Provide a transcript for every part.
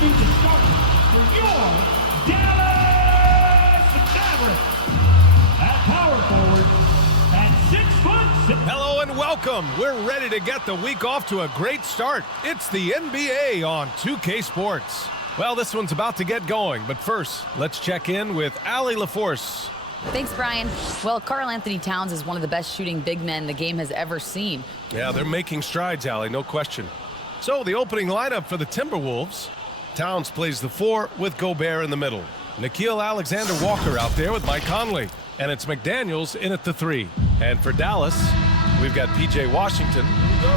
feature starter for your Dallas Mavericks. At power forward, at 6'6". Hello and welcome. We're ready to get the week off to a great start. It's the NBA on 2K Sports. Well, this one's about to get going, but first, let's check in with Allie LaForce. Thanks, Brian. Well, Karl Anthony Towns is one of the best shooting big men the game has ever seen. Yeah, they're making strides, Allie, no question. So, the opening lineup for the Timberwolves. Towns plays the 4 with Gobert in the middle. Nickeil Alexander-Walker out there with Mike Conley. And it's McDaniels in at the 3. And for Dallas, we've got P.J. Washington.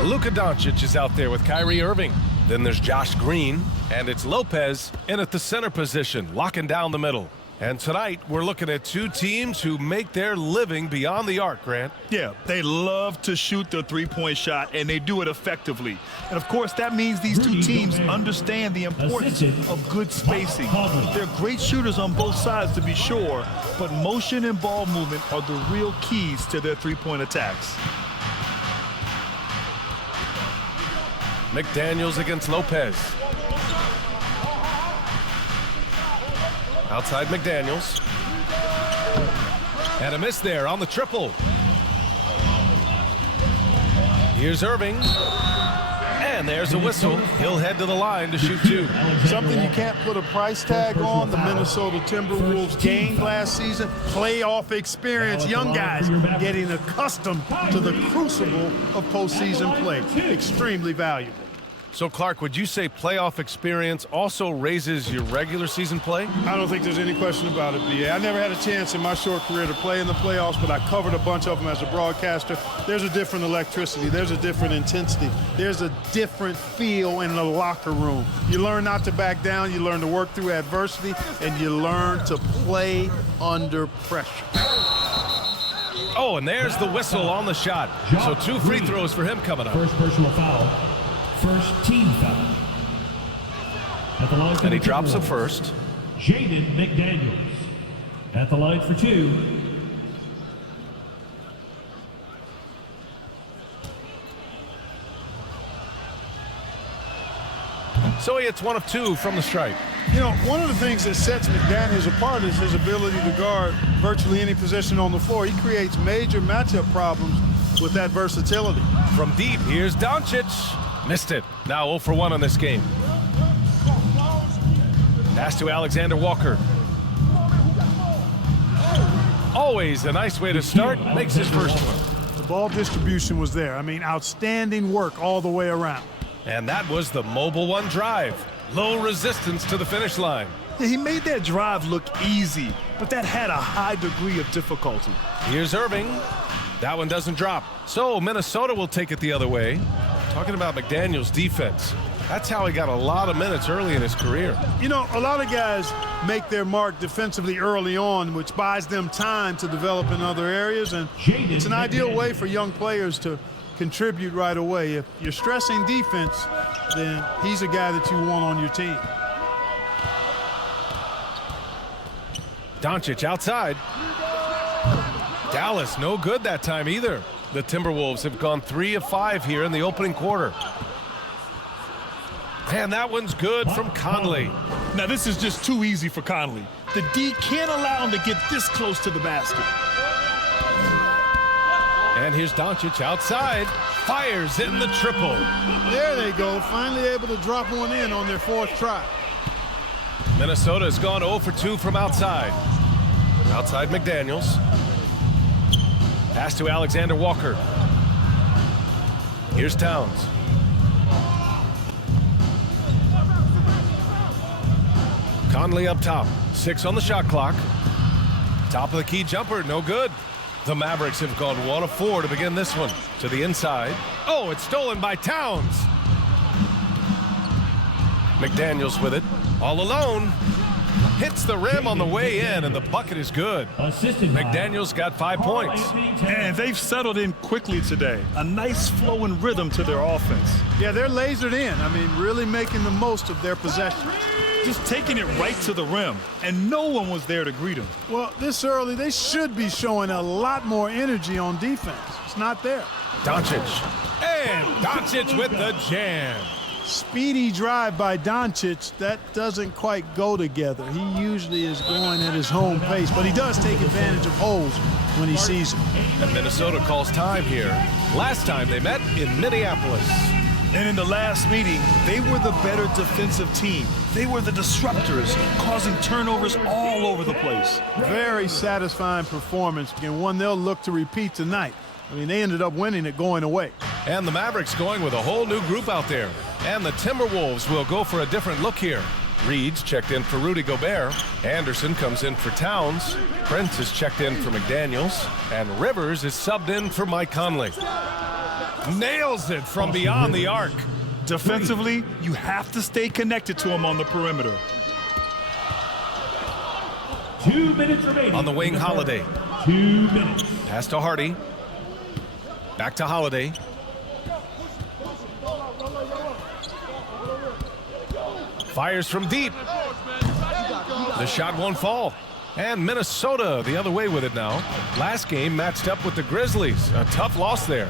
Luka Doncic is out there with Kyrie Irving. Then there's Josh Green. And it's Lopez in at the center position, locking down the middle. And tonight, we're looking at two teams who make their living beyond the arc, Grant. Yeah, they love to shoot the three-point shot, and they do it effectively. And, of course, that means these two teams understand the importance of good spacing. They're great shooters on both sides, to be sure, but motion and ball movement are the real keys to their three-point attacks. McDaniels against Lopez. Outside McDaniels. And a miss there on the triple. Here's Irving. And there's a whistle. He'll head to the line to shoot 2. Something you can't put a price tag on. The Minnesota Timberwolves gained last season. Playoff experience. Young guys getting accustomed to the crucible of postseason play. Extremely valuable. So, Clark, would you say playoff experience also raises your regular season play? I don't think there's any question about it, B.A. I never had a chance in my short career to play in the playoffs, but I covered a bunch of them as a broadcaster. There's a different electricity. There's a different intensity. There's a different feel in the locker room. You learn not to back down. You learn to work through adversity, and you learn to play under pressure. Oh, and there's the whistle on the shot. So 2 free throws for him coming up. First personal foul. First team foul. At the line for and he drops the first. Jaden McDaniels at the line for 2. So he hits 1 of 2 from the stripe. You know, one of the things that sets McDaniels apart is his ability to guard virtually any position on the floor. He creates major matchup problems with that versatility. From deep, here's Doncic. Missed it. Now 0 for 1 on this game. Pass to Alexander Walker. Always a nice way to start. Makes his first one. The ball distribution was there. I mean, outstanding work all the way around. And that was the Mobile One drive. Low resistance to the finish line. Yeah, he made that drive look easy, but that had a high degree of difficulty. Here's Irving. That one doesn't drop. So Minnesota will take it the other way. Talking about McDaniels' defense. That's how he got a lot of minutes early in his career. You know, a lot of guys make their mark defensively early on, which buys them time to develop in other areas. And it's an ideal way for young players to contribute right away. If you're stressing defense, then he's a guy that you want on your team. Doncic outside. Dallas no good that time either. The Timberwolves have gone 3 of 5 here in the opening quarter. And that one's good from Conley. Now, this is just too easy for Conley. The D can't allow him to get this close to the basket. And here's Doncic outside. Fires in the triple. There they go. Finally able to drop one in on their 4th try. Minnesota's gone 0 for 2 from outside. Outside McDaniels. Pass to Alexander Walker. Here's Towns. Conley up top. 6 on the shot clock. Top of the key jumper, no good. The Mavericks have gone 1 of 4 to begin this one. To the inside. Oh, it's stolen by Towns. McDaniels with it. All alone. Hits the rim on the way in, and the bucket is good. McDaniels got 5 points. And they've settled in quickly today. A nice flow and rhythm to their offense. Yeah, they're lasered in. I mean, really making the most of their possessions. Just taking it right to the rim, and no one was there to greet him. Well, this early, they should be showing a lot more energy on defense. It's not there. Doncic. And Doncic with the jam. speedy drive by Doncic, that doesn't quite go together. He usually is going at his home pace, but he does take advantage of holes when he sees them. And Minnesota calls time here. Last time they met in Minneapolis. And in the last meeting, they were the better defensive team. They were the disruptors, causing turnovers all over the place. Very satisfying performance, and one they'll look to repeat tonight. I mean, they ended up winning it going away. And the Mavericks going with a whole new group out there. And the Timberwolves will go for a different look here. Reed's checked in for Rudy Gobert. Anderson comes in for Towns. Prince is checked in for McDaniels. And Rivers is subbed in for Mike Conley. Nails it from beyond the arc. Defensively, you have to stay connected to him on the perimeter. 2 minutes remaining. On the wing, Holiday. 2 minutes. Pass to Hardy. Back to Holiday. Fires from deep. The shot won't fall. And Minnesota the other way with it now. Last game matched up with the Grizzlies. A tough loss there.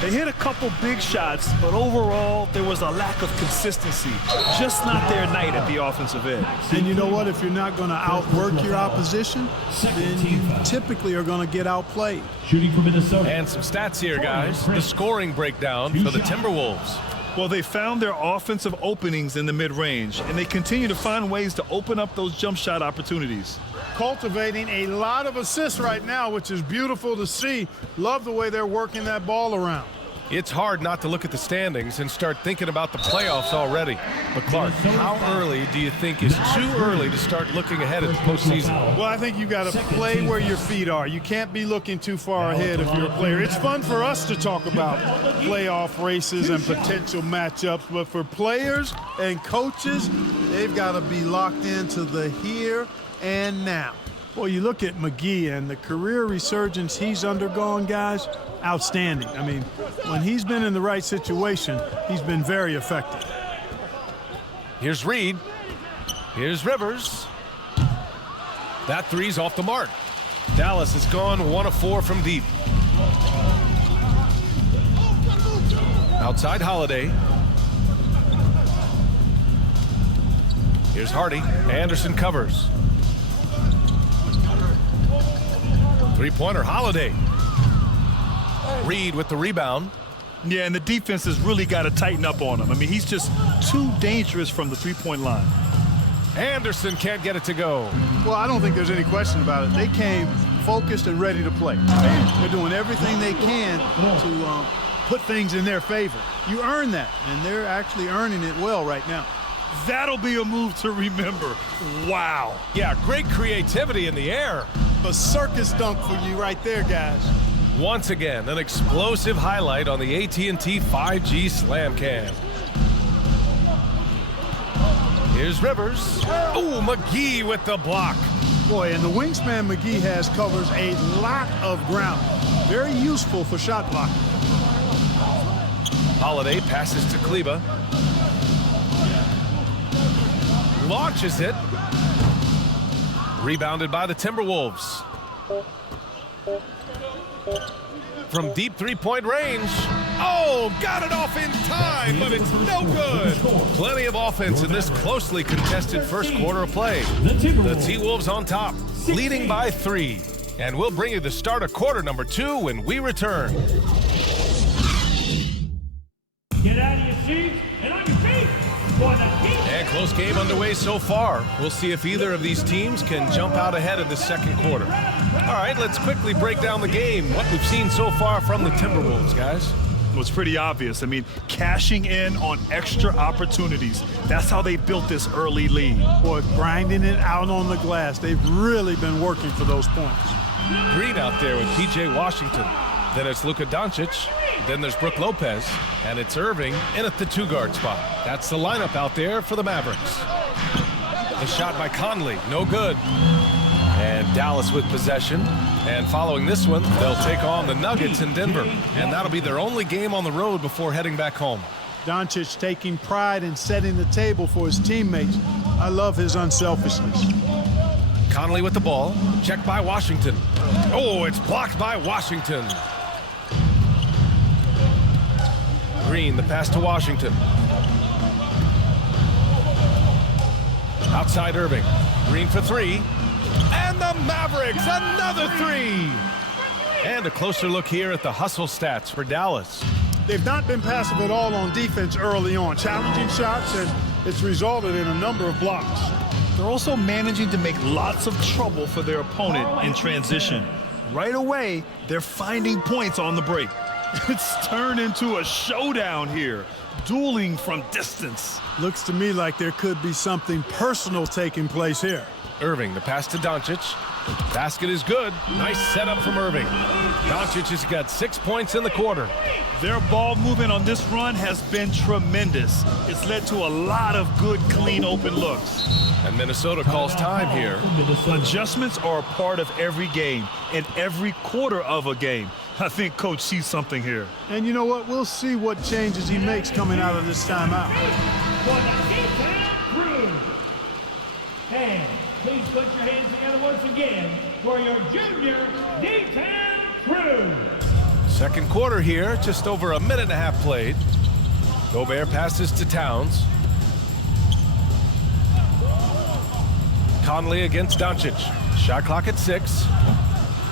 They hit a couple big shots, but overall, there was a lack of consistency. Just not their night at the offensive end. And you know what? If you're not going to outwork your opposition, then you typically are going to get outplayed. Shooting for Minnesota. And some stats here, guys. The scoring breakdown for the Timberwolves. Well, they found their offensive openings in the mid-range, and they continue to find ways to open up those jump shot opportunities. Cultivating a lot of assists right now, which is beautiful to see. Love the way they're working that ball around. It's hard not to look at the standings and start thinking about the playoffs already. But Clark, how early do you think is too early to start looking ahead at the postseason? Well, I think you got to play where your feet are. You can't be looking too far ahead if you're a player. It's fun for us to talk about playoff races and potential matchups, but for players and coaches, they've got to be locked into the here and now. Well, you look at McGee and the career resurgence he's undergone, guys, outstanding. I mean, when he's been in the right situation, he's been very effective. Here's Reed. Here's Rivers. That three's off the mark. Dallas has gone 1 of 4 from deep. Outside Holiday. Here's Hardy. Anderson covers. Three-pointer, Holiday. Reed with the rebound. Yeah, and the defense has really got to tighten up on him. I mean, he's just too dangerous from the three-point line. Anderson can't get it to go. Well, I don't think there's any question about it. They came focused and ready to play. They're doing everything they can to put things in their favor. You earn that, and they're actually earning it well right now. That'll be a move to remember. Wow. Yeah, great creativity in the air. A circus dunk for you right there, guys. Once again, an explosive highlight on the AT&T 5G Slam Cam. Here's Rivers. Oh, McGee with the block. Boy, and the wingspan McGee has covers a lot of ground. Very useful for shot blocking. Holiday passes to Kleba. Launches it. Rebounded by the Timberwolves. From deep three-point range. Oh, got it off in time, but it's no good. Plenty of offense in this closely contested first quarter of play. The T-Wolves on top, leading by 3. And we'll bring you the start of quarter number 2 when we return. Get out of your seats and on your feet. And close game underway so far. We'll see if either of these teams can jump out ahead in the second quarter. All right, let's quickly break down the game. What we've seen so far from the Timberwolves, guys. Well, it's pretty obvious. I mean, cashing in on extra opportunities. That's how they built this early lead. Boy, grinding it out on the glass. They've really been working for those points. Green out there with P.J. Washington. Then it's Luka Doncic. Then there's Brook Lopez. And it's Irving in at the 2-guard spot. That's the lineup out there for the Mavericks. The shot by Conley, no good. And Dallas with possession. And following this one, they'll take on the Nuggets in Denver. And that'll be their only game on the road before heading back home. Doncic taking pride in setting the table for his teammates. I love his unselfishness. Conley with the ball. Checked by Washington. Oh, it's blocked by Washington. Green, the pass to Washington. Outside Irving. Green for three. And the Mavericks, another three. And a closer look here at the hustle stats for Dallas. They've not been passive at all on defense early on. Challenging shots, and it's resulted in a number of blocks. They're also managing to make lots of trouble for their opponent in transition. Right away, they're finding points on the break. It's turned into a showdown here, dueling from distance. Looks to me like there could be something personal taking place here. Irving, the pass to Doncic. Basket is good. Nice setup from Irving. Doncic has got 6 points in the quarter. Their ball movement on this run has been tremendous. It's led to a lot of good, clean, open looks. And Minnesota calls time here. Adjustments are a part of every game and every quarter of a game. I think Coach sees something here. And you know what? We'll see what changes he makes coming out of this timeout. And please put your hands together once again for your junior D-Town crew. Second quarter here, just over a minute and a half played. Gobert passes to Towns. Conley against Doncic. Shot clock at 6.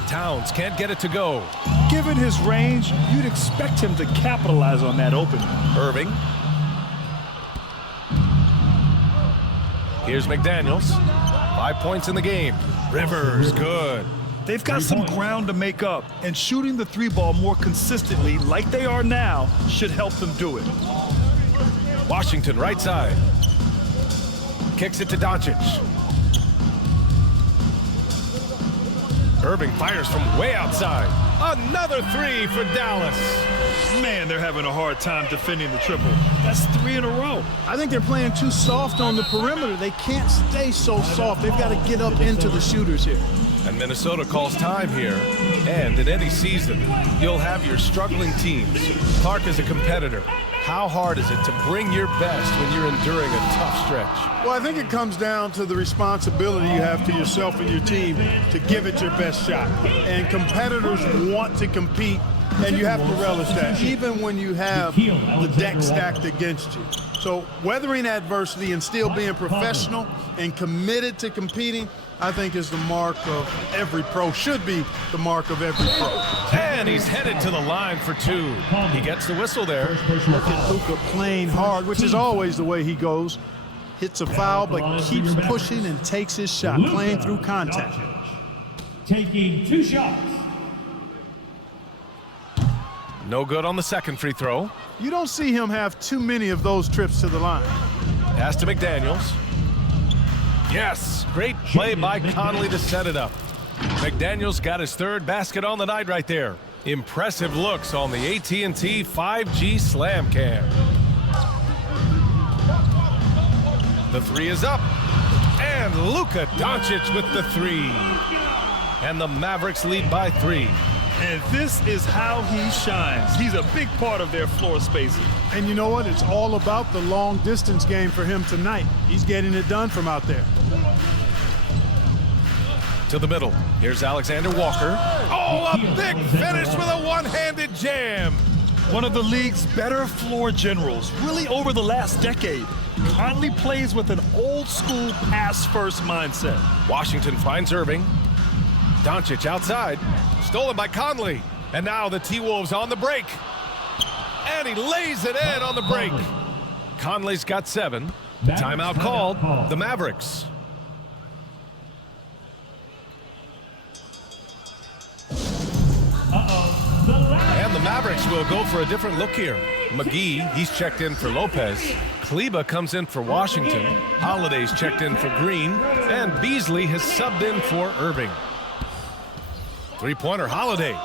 Towns can't get it to go. Given his range, you'd expect him to capitalize on that opening. Irving. Here's McDaniels. 5 points in the game. Rivers, good. They've got some ground to make up, and shooting the three ball more consistently like they are now should help them do it. Washington, right side. Kicks it to Doncic. Irving fires from way outside. Another three for Dallas. Man, they're having a hard time defending the triple. That's 3 in a row. I think they're playing too soft on the perimeter. They can't stay so soft. They've got to get up into the shooters here. And Minnesota calls time here. And in any season, you'll have your struggling teams. Clark is a competitor. How hard is it to bring your best when you're enduring a tough stretch? Well, I think it comes down to the responsibility you have to yourself and your team to give it your best shot. And competitors want to compete, and you have to relish that, even when you have the deck stacked against you. So weathering adversity and still being professional and committed to competing, I think is the mark of every pro, should be the mark of every pro. And he's headed to the line for 2. He gets the whistle there. Look at Luka playing hard, which is always the way he goes. Hits a foul, but keeps pushing and takes his shot, playing through contact. Taking 2 shots. No good on the second free throw. You don't see him have too many of those trips to the line. Pass to McDaniels. Yes, great play by Conley to set it up. McDaniels got his 3rd basket on the night right there. Impressive looks on the AT&T 5G Slam Cam. The 3 is up. And Luka Doncic with the 3. And the Mavericks lead by 3. And this is how he shines. He's a big part of their floor spacing. And you know what? It's all about the long distance game for him tonight. He's getting it done from out there. To the middle. Here's Alexander Walker. Oh, a big finish with a one-handed jam. One of the league's better floor generals, really over the last decade. Conley plays with an old-school pass-first mindset. Washington finds Irving. Doncic outside. Stolen by Conley. And now the T-Wolves on the break. And he lays it in on the break. Conley's got 7. Timeout called. The Mavericks. And the Mavericks will go for a different look here. McGee, he's checked in for Lopez. Kleba comes in for Washington. Holiday's checked in for Green. And Beasley has subbed in for Irving. Three-pointer, Holiday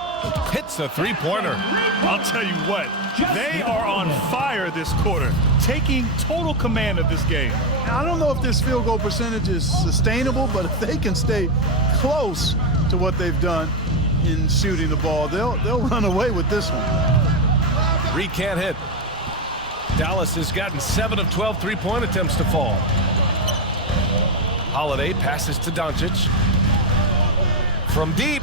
hits a three-pointer. I'll tell you what, they are on fire this quarter, taking total command of this game. Now, I don't know if this field goal percentage is sustainable, but if they can stay close to what they've done in shooting the ball, they'll run away with this one. Reed can't hit. Dallas has gotten 7 of 12 three-point attempts to fall. Holiday passes to Doncic. From deep.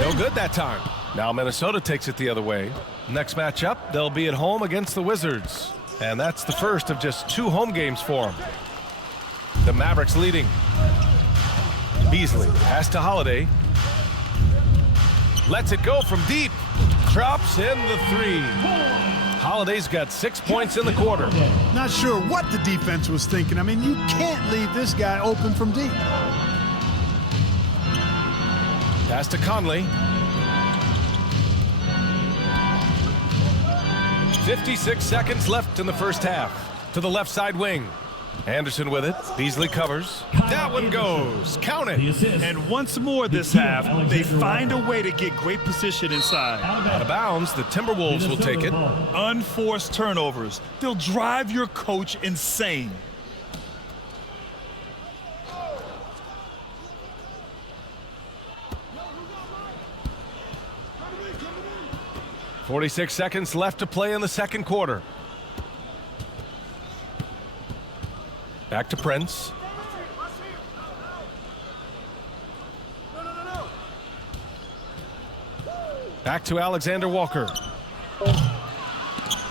No good that time. Now Minnesota takes it the other way. Next matchup, they'll be at home against the Wizards. And that's the first of just 2 home games for them. The Mavericks leading. Beasley pass to Holiday. Lets it go from deep. Drops in the three. Holiday's got 6 points in the quarter. Not sure what the defense was thinking. I mean, you can't leave this guy open from deep. Pass to Conley. 56 seconds left in the first half. To the left side wing. Anderson with it. Beasley covers. That one goes. Count it. And once more this half, they find a way to get great position inside. Out of bounds, the Timberwolves will take it. Unforced turnovers. They'll drive your coach insane. .46 seconds left to play in the second quarter. Back to Prince. Back to Alexander Walker.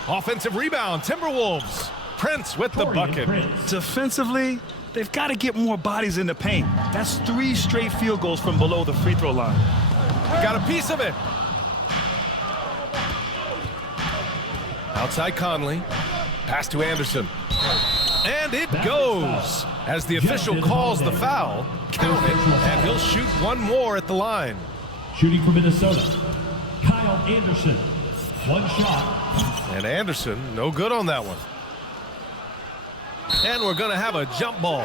Offensive rebound, Timberwolves. Prince with the bucket. Defensively, they've got to get more bodies in the paint. That's 3 straight field goals from below the free throw line. Got a piece of it. Outside Conley. Pass to Anderson. And it goes. As the official calls the foul, count it, and he'll shoot one more at the line. Shooting for Minnesota, Kyle Anderson. One shot. And Anderson, no good on that one. And we're going to have a jump ball.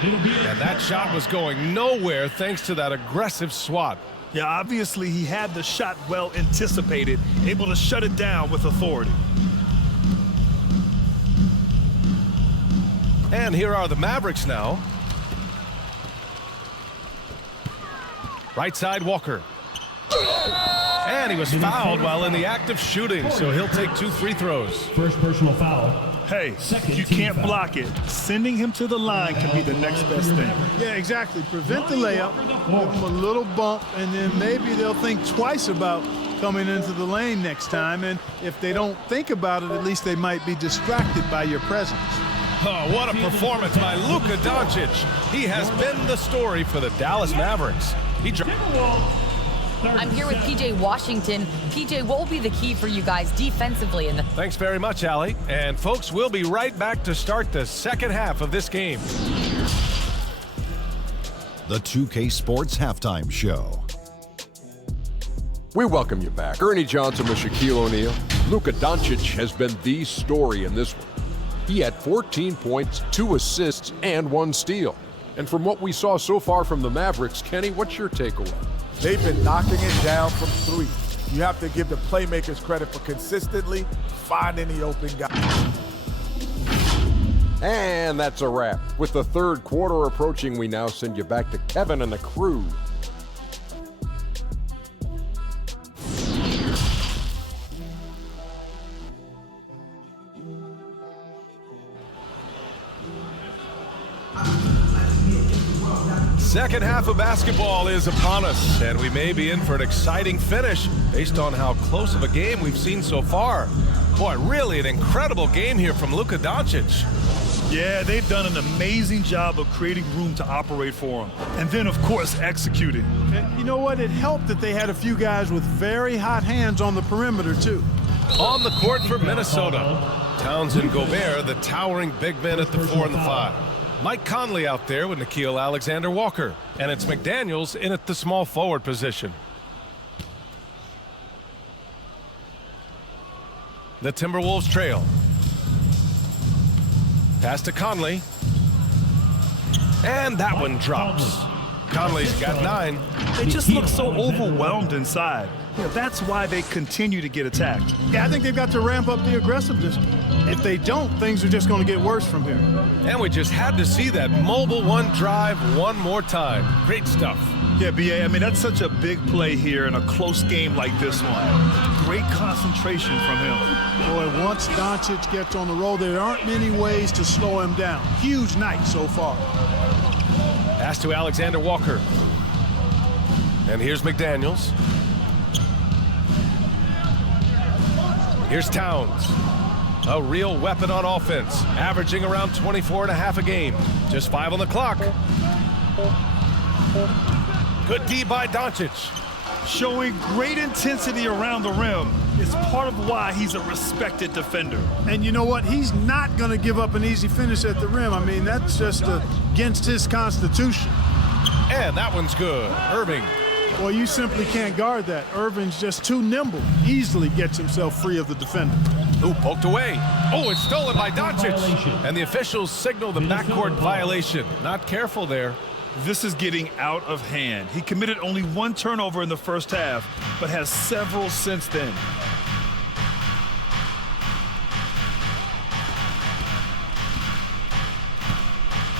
And that shot was going nowhere thanks to that aggressive swat. Yeah, obviously he had the shot well anticipated, able to shut it down with authority. And here are the Mavericks now. Right side, Walker. And he was fouled while in the act of shooting, so he'll take 2 free throws. First personal foul. Hey, if you can't block it, sending him to the line can be the next best thing. Yeah, exactly. Prevent the layup, give them a little bump, and then maybe they'll think twice about coming into the lane next time. And if they don't think about it, at least they might be distracted by your presence. Oh, what a performance by Luka Doncic. He has been the story for the Dallas Mavericks. I'm here with PJ Washington. PJ, what will be the key for you guys defensively? Thanks very much, Allie. And folks, we'll be right back to start the second half of this game. The 2K Sports Halftime Show. We welcome you back. Ernie Johnson with Shaquille O'Neal. Luka Doncic has been the story in this one. He had 14 points, 2 assists, and 1 steal. And from what we saw so far from the Mavericks, Kenny, what's your takeaway? They've been knocking it down from 3. You have to give the playmakers credit for consistently finding the open guy. And that's a wrap. With the third quarter approaching, we now send you back to Kevin and the crew. Second half of basketball is upon us, and we may be in for an exciting finish based on how close of a game we've seen so far. Boy, really an incredible game here from Luka Doncic. Yeah, they've done an amazing job of creating room to operate for him. And then, of course, executing. And you know what? It helped that they had a few guys with very hot hands on the perimeter, too. On the court for Minnesota, Towns and Gobert, the towering big men at the 4 and the 5. Mike Conley out there with Nickeil Alexander-Walker. And it's McDaniels in at the small forward position. The Timberwolves trail. Pass to Conley. And that one drops. Conley's got 9. They just look so overwhelmed inside. Yeah, that's why they continue to get attacked. Yeah, I think they've got to ramp up the aggressiveness. If they don't, things are just going to get worse from here. And we just had to see that mobile one drive one more time. Great stuff. Yeah, B.A., I mean, that's such a big play here in a close game like this one. Great concentration from him. Boy, once Doncic gets on the roll, there aren't many ways to slow him down. Huge night so far. Pass to Alexander Walker. And here's McDaniels. Here's Towns. A real weapon on offense, averaging around 24.5 a game. Just 5 on the clock. Good D by Doncic. Showing great intensity around the rim is part of why he's a respected defender. And you know what? He's not going to give up an easy finish at the rim. I mean, that's just against his constitution. And that one's good. Irving. Well, you simply can't guard that. Irving's just too nimble. Easily gets himself free of the defender. Ooh, poked away. Oh, it's stolen by Doncic. And the officials signal the backcourt violation. Not careful there. This is getting out of hand. He committed only 1 turnover in the first half, but has several since then.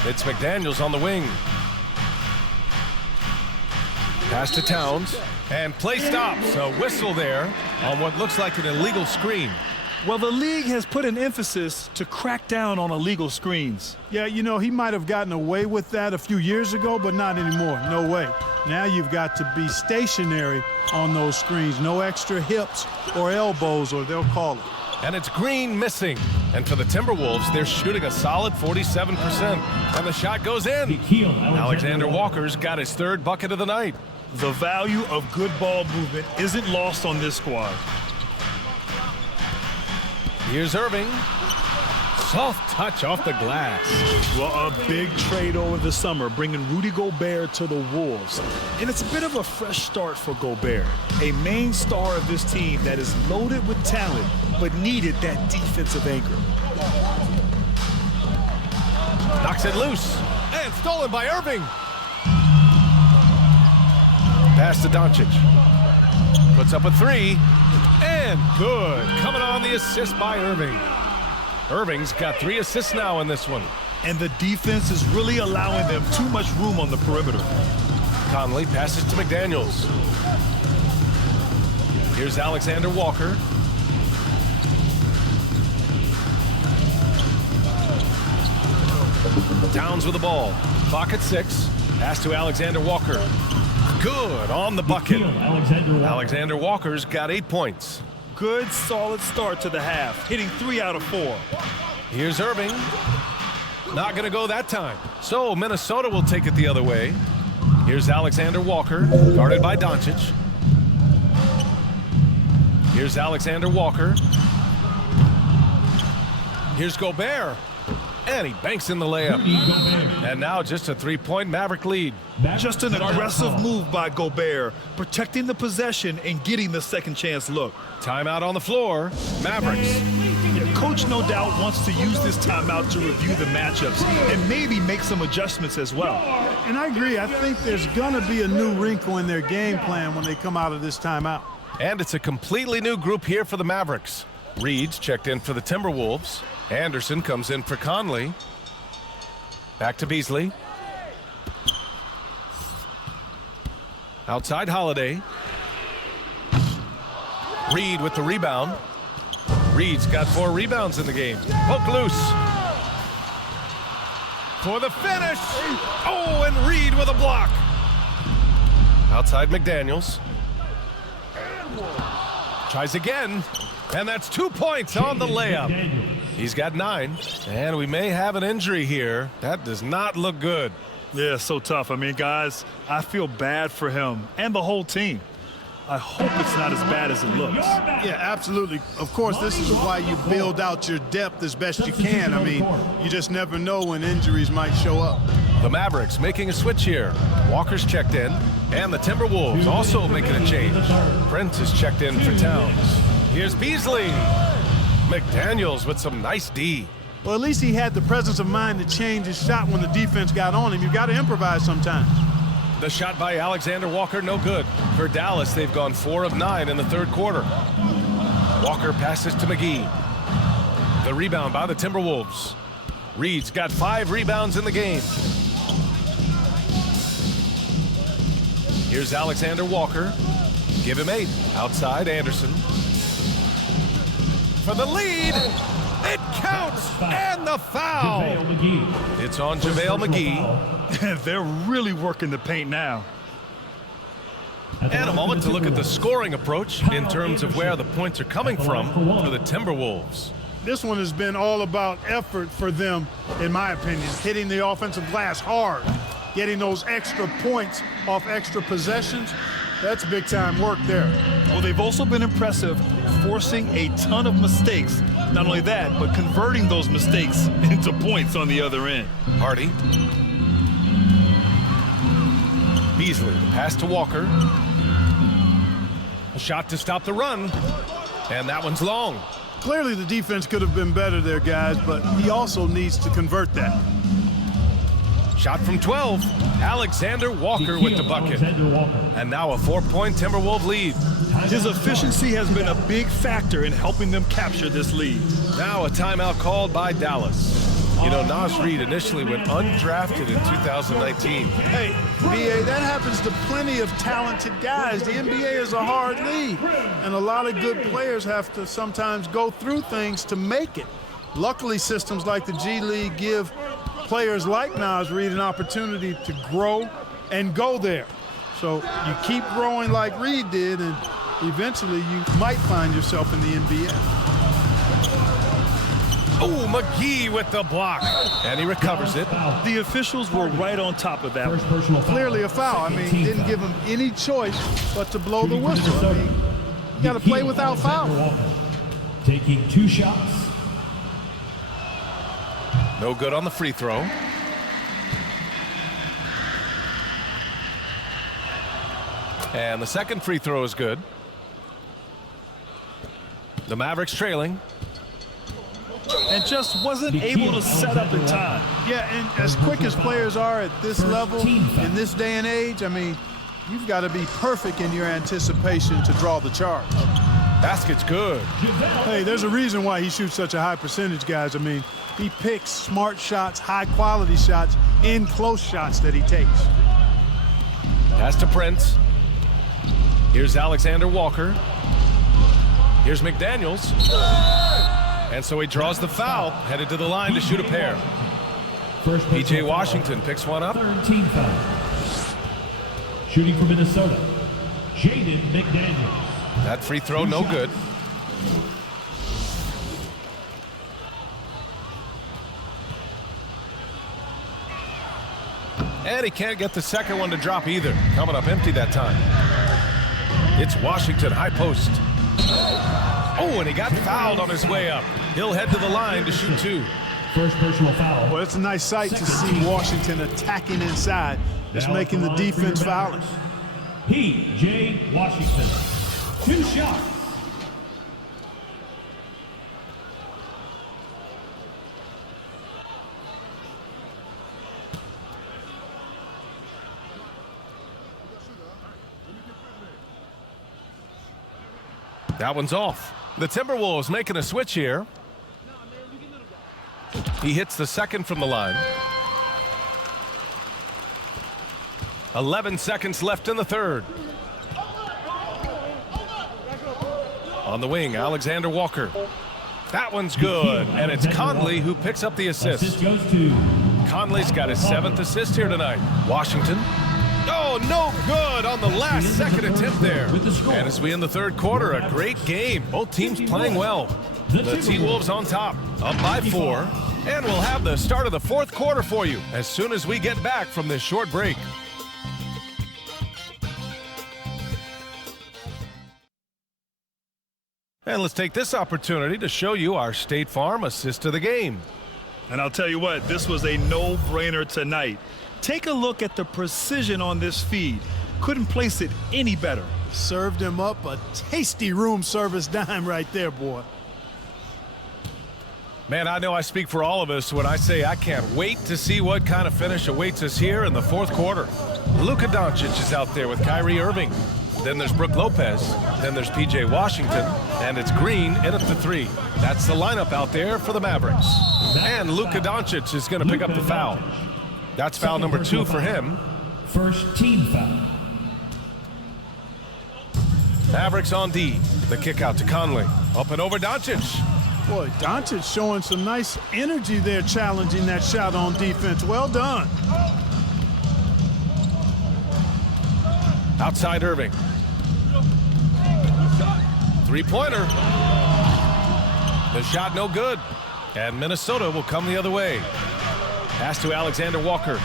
It's McDaniels on the wing. Pass to Towns. And play stops. A whistle there on what looks like an illegal screen. Well, the league has put an emphasis to crack down on illegal screens. Yeah, you know, he might have gotten away with that a few years ago, but not anymore. No way. Now you've got to be stationary on those screens. No extra hips or elbows, or they'll call it. And it's Green missing. And for the Timberwolves, they're shooting a solid 47%. And the shot goes in. Alexander Walker's got his 3rd bucket of the night. The value of good ball movement isn't lost on this squad. Here's Irving. Soft touch off the glass. Well, a big trade over the summer, bringing Rudy Gobert to the Wolves. And it's a bit of a fresh start for Gobert, a main star of this team that is loaded with talent, but needed that defensive anchor. Knocks it loose. And stolen by Irving. Pass to Doncic. Puts up a 3. And good. Coming on the assist by Irving. Irving's got 3 assists now in this one. And the defense is really allowing them too much room on the perimeter. Conley passes to McDaniels. Here's Alexander Walker. Towns with the ball. Clock at 6. Pass to Alexander Walker. Good on the bucket. Alexander Walker's got 8 points. Good, solid start to the half, hitting 3 out of 4. Here's Irving. Not going to go that time. So Minnesota will take it the other way. Here's Alexander Walker, guarded by Doncic. Here's Alexander Walker. Here's Gobert. And he banks in the layup. And now just a 3-point Maverick lead. Just an aggressive move by Gobert, protecting the possession and getting the second chance look. Timeout on the floor. Mavericks. Yeah, coach no doubt wants to use this timeout to review the matchups and maybe make some adjustments as well. And I agree. I think there's going to be a new wrinkle in their game plan when they come out of this timeout. And it's a completely new group here for the Mavericks. Reed's checked in for the Timberwolves. Anderson comes in for Conley. Back to Beasley. Outside Holiday. Reed with the rebound. Reed's got 4 rebounds in the game. Poke loose. For the finish. Oh, and Reed with a block. Outside McDaniels. Tries again. And that's 2 points on the layup. He's got 9. And we may have an injury here. That does not look good. Yeah, so tough. I mean, guys, I feel bad for him and the whole team. I hope it's not as bad as it looks. Yeah, absolutely. Of course, this is why you build out your depth as best you can. I mean, you just never know when injuries might show up. The Mavericks making a switch here. Walker's checked in. And the Timberwolves also making a change. Prince is checked in for Towns. Here's Beasley. McDaniels with some nice D. Well, at least he had the presence of mind to change his shot when the defense got on him. You've got to improvise sometimes. The shot by Alexander Walker, no good. For Dallas, they've gone 4 of 9 in the 3rd quarter. Walker passes to McGee. The rebound by the Timberwolves. Reed's got 5 rebounds in the game. Here's Alexander Walker. Give him 8. Outside, Anderson. For the lead. It counts. And the foul. It's on JaVale McGee. They're really working the paint now. And a moment to look at the scoring approach in terms of where the points are coming from for the Timberwolves. this one has been all about effort for them, in my opinion. Hitting the offensive glass hard, getting those extra points off extra possessions. That's big-time work there. Well, they've also been impressive, forcing a ton of mistakes. Not only that, but converting those mistakes into points on the other end. Hardy. Beasley, the pass to Walker. A shot to stop the run. And that one's long. Clearly the defense could have been better there, guys, but he also needs to convert that. Shot from 12. Alexander Walker with the bucket. And now a 4-point Timberwolves lead. His efficiency has been a big factor in helping them capture this lead. Now a timeout called by Dallas. You know, Nas Reed initially went undrafted in 2019. Hey, B.A., that happens to plenty of talented guys. The NBA is a hard league, and a lot of good players have to sometimes go through things to make it. Luckily, systems like the G League give players like Nas Reed an opportunity to grow and go there. So you keep growing like Reed did, and eventually you might find yourself in the NBA. Oh, McGee with the block. And he recovers it. The officials were right on top of that. Clearly a foul. I mean, didn't give him any choice but to blow the whistle. I mean, you got to play without foul. Taking 2 shots. No good on the free throw. And the second free throw is good. The Mavericks trailing. And just wasn't able to set up in time. Yeah, and as quick as players are at this level, in this day and age, I mean, you've got to be perfect in your anticipation to draw the charge. Basket's good. Hey, there's a reason why he shoots such a high percentage, guys. I mean, he picks smart shots, high-quality shots, in close shots that he takes. Pass to Prince. Here's Alexander Walker. Here's McDaniels. And so he draws the foul, headed to the line to shoot a pair. P.J. Washington picks one up. 13 foul. Shooting for Minnesota, Jaden McDaniels. That free throw, no good. And he can't get the second one to drop either. Coming up empty that time. It's Washington, high post. Oh, and he got fouled on his way up. He'll head to the line to shoot 2. First personal foul. Well, it's a nice sight to see Washington attacking inside, just making the defense foul. P.J. Washington. 2 shots. That one's off. The Timberwolves making a switch here. He hits the second from the line. 11 seconds left in the third. On the wing, Alexander Walker. That one's good, and it's Conley who picks up the assist. Assist goes to Conley's got his 7th assist here tonight. Washington. Oh, no good on the last second attempt there. And as we end the third quarter, a great game. Both teams playing well. The T-Wolves on top, up by 4. And we'll have the start of the fourth quarter for you as soon as we get back from this short break. And let's take this opportunity to show you our State Farm assist of the game. And I'll tell you what, this was a no-brainer tonight. Take a look at the precision on this feed. Couldn't place it any better. Served him up a tasty room service dime right there, boy. Man, I know I speak for all of us when I say I can't wait to see what kind of finish awaits us here in the fourth quarter. Luka Doncic is out there with Kyrie Irving. Then there's Brook Lopez. Then there's P.J. Washington. And it's Green in at the 3. That's the lineup out there for the Mavericks. And Luka Doncic is going to pick up the foul. That's foul number 2 for him. First team foul. Mavericks on D. The kick out to Conley. Up and over Doncic. Boy, Doncic showing some nice energy there, challenging that shot on defense. Well done. Outside Irving. Three-pointer. The shot no good. And Minnesota will come the other way. Pass to Alexander Walker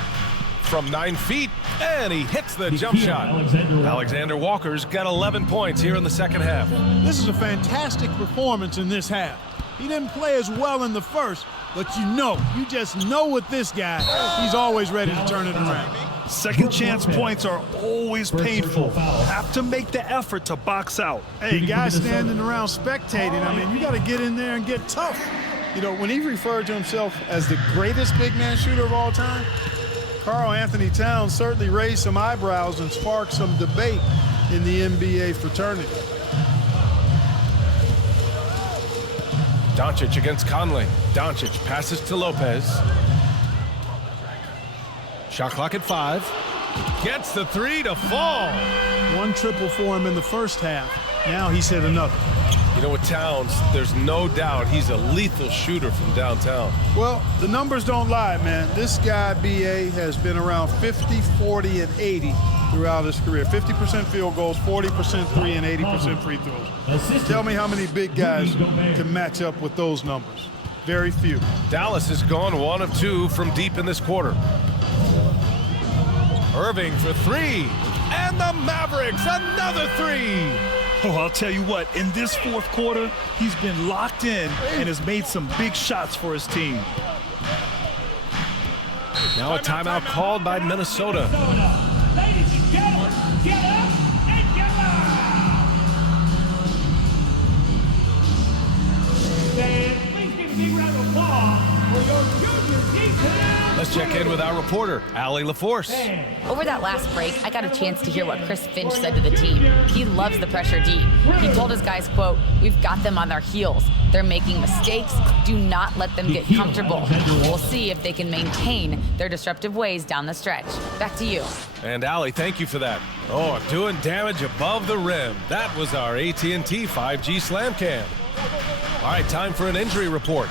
from 9 feet, and he hits the jump shot. Alexander Walker's got 11 points here in the second half. This is a fantastic performance in this half. He didn't play as well in the first, but you just know with this guy, he's always ready to turn it around. Second chance points are always painful. Have to make the effort to box out. Hey, guys standing around spectating, I mean, you got to get in there and get tough. You know, when he referred to himself as the greatest big man shooter of all time, Karl Anthony Towns certainly raised some eyebrows and sparked some debate in the NBA fraternity. Doncic against Conley. Doncic passes to Lopez. Shot clock at 5. Gets the 3 to fall. 1 triple for him in the first half. Now he's hit another. You know, with Towns, there's no doubt he's a lethal shooter from downtown. Well, the numbers don't lie, man. This guy, B.A., has been around 50, 40, and 80 throughout his career. 50% field goals, 40% three, and 80% free throws. Tell me how many big guys can match up with those numbers. Very few. Dallas has gone 1 of 2 from deep in this quarter. Irving for 3. And the Mavericks, another 3. Oh, I'll tell you what, in this fourth quarter, he's been locked in and has made some big shots for his team. Now a timeout called by Minnesota. Ladies and gentlemen, get up and get loud. And please give a big round of applause for your junior detail. Let's check in with our reporter, Allie LaForce. Over that last break, I got a chance to hear what Chris Finch said to the team. He loves the pressure deep. He told his guys, quote, "We've got them on their heels. They're making mistakes. Do not let them get comfortable. We'll see if they can maintain their disruptive ways down the stretch." Back to you. And Allie, thank you for that. Oh, doing damage above the rim. That was our AT&T 5G Slam Cam. All right, time for an injury report.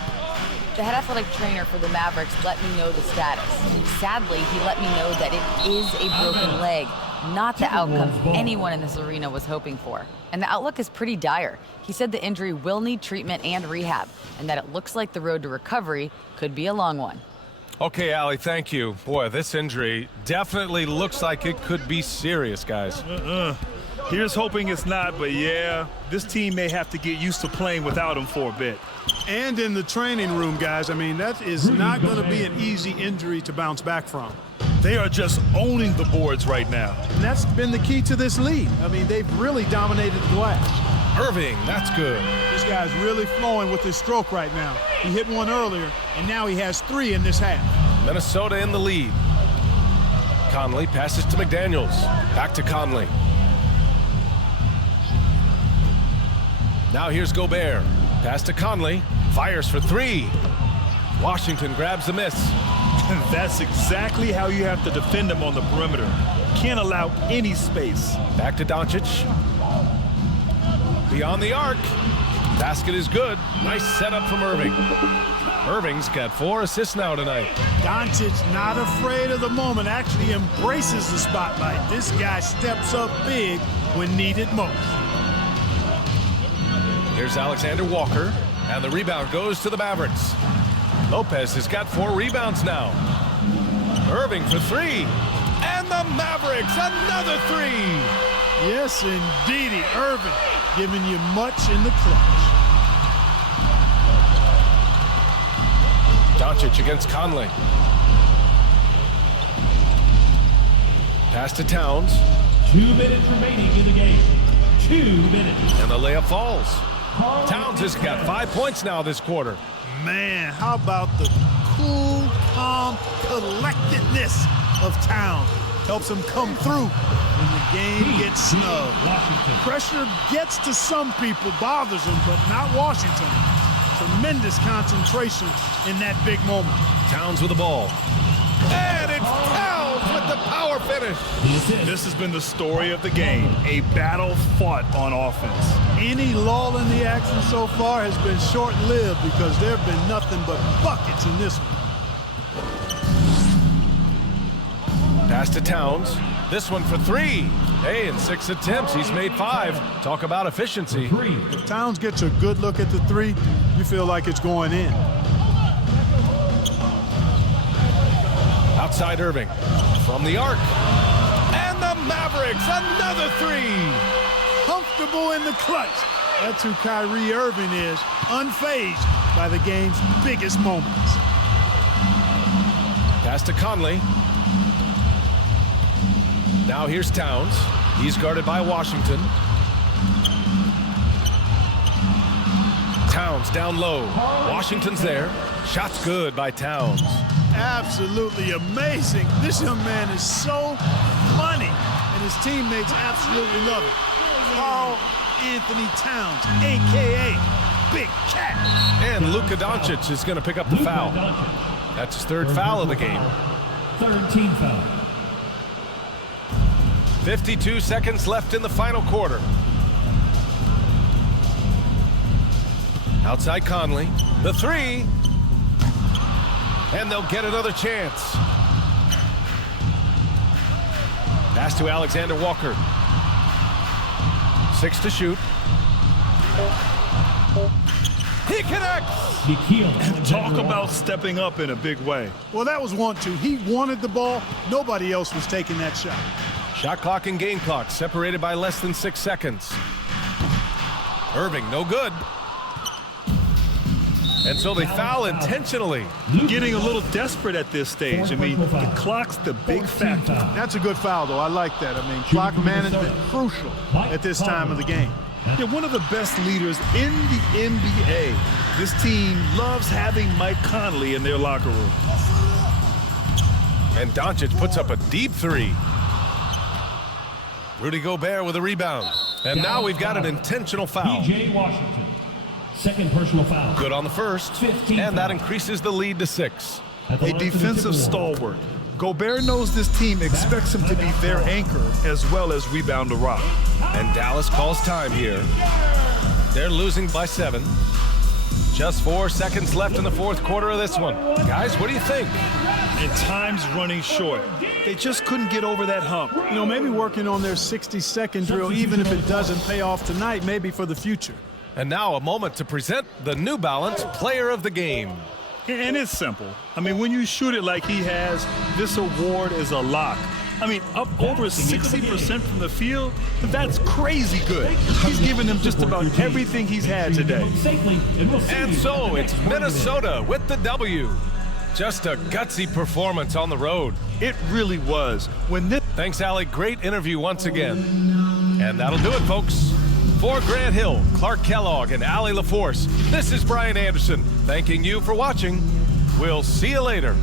The head athletic trainer for the Mavericks let me know the status. And sadly, he let me know that it is a broken leg, not the outcome anyone in this arena was hoping for. And the outlook is pretty dire. He said the injury will need treatment and rehab, and that it looks like the road to recovery could be a long one. Okay, Allie, thank you. Boy, this injury definitely looks like it could be serious, guys. Here's hoping it's not, but yeah, this team may have to get used to playing without him for a bit. And in the training room, guys, I mean, that is not going to be an easy injury to bounce back from. They are just owning the boards right now. And that's been the key to this lead. I mean, they've really dominated the glass. Irving, that's good. This guy's really flowing with his stroke right now. He hit one earlier, and now he has 3 in this half. Minnesota in the lead. Conley passes to McDaniels. Back to Conley. Now here's Gobert. Pass to Conley. Fires for 3. Washington grabs the miss. That's exactly how you have to defend him on the perimeter. Can't allow any space. Back to Doncic. Beyond the arc. Basket is good. Nice setup from Irving. Irving's got 4 assists now tonight. Doncic not afraid of the moment, actually embraces the spotlight. This guy steps up big when needed most. Here's Alexander Walker, and the rebound goes to the Mavericks. Lopez has got 4 rebounds now. Irving for 3, and the Mavericks another 3. Yes, indeedy, Irving giving you much in the clutch. Doncic against Conley. Pass to Towns. 2 minutes remaining in the game. 2 minutes. And the layup falls. Towns has got 5 points now this quarter. Man, how about the cool, calm, collectedness of Towns. Helps him come through when the game gets snug. Pressure gets to some people, bothers them, but not Washington. Tremendous concentration in that big moment. Towns with the ball. And it's Towns with the power finish. This has been the story of the game. A battle fought on offense. Any lull in the action so far has been short-lived because there have been nothing but buckets in this one. Pass to Towns. This one for 3. Hey, in 6 attempts, he's made 5. Talk about efficiency. If Towns gets a good look at the 3, you feel like it's going in. Outside Irving from the arc. And the Mavericks, another three. Comfortable in the clutch. That's who Kyrie Irving is, unfazed by the game's biggest moments. Pass to Conley. Now here's Towns. He's guarded by Washington. Towns down low. Washington's there. Shot's good by Towns. Absolutely amazing. This young man is so funny, and his teammates absolutely love it. Karl Anthony Towns, a.k.a. Big Cat. And Luka Doncic is going to pick up the foul. That's his third foul of the game. Third team foul. 52 seconds left in the final quarter. Outside Conley. The three. And they'll get another chance. Pass to Alexander Walker. 6 to shoot. He connects! And talk about stepping up in a big way. Well, that was 1-2. He wanted the ball. Nobody else was taking that shot. Shot clock and game clock separated by less than 6 seconds. Irving, no good. And so they foul intentionally. Getting a little desperate at this stage. I mean, the clock's the big factor. That's a good foul, though. I like that. I mean, clock management crucial at this time of the game. They're one of the best leaders in the NBA. This team loves having Mike Conley in their locker room. And Doncic puts up a deep three. Rudy Gobert with a rebound. And now we've got an intentional foul. P.J. Washington. Second personal foul. Good on the first. And that increases the lead to 6. A defensive stalwart. Gobert knows this team expects him to be their anchor as well as rebound the rock. And Dallas calls time here. They're losing by 7. Just 4 seconds left in the fourth quarter of this one. Guys, what do you think? And time's running short. They just couldn't get over that hump. You know, maybe working on their 60-second drill, even if it doesn't pay off tonight, maybe for the future. And now a moment to present the New Balance Player of the Game. And it's simple. I mean, when you shoot it like he has, this award is a lock. I mean, up over 60% from the field, that's crazy good. He's given them just about everything he's had today. And so it's Minnesota with the W. Just a gutsy performance on the road. It really was. Thanks, Allie. Great interview once again. And that'll do it, folks. For Grant Hill, Clark Kellogg, and Allie LaForce, this is Brian Anderson thanking you for watching. We'll see you later.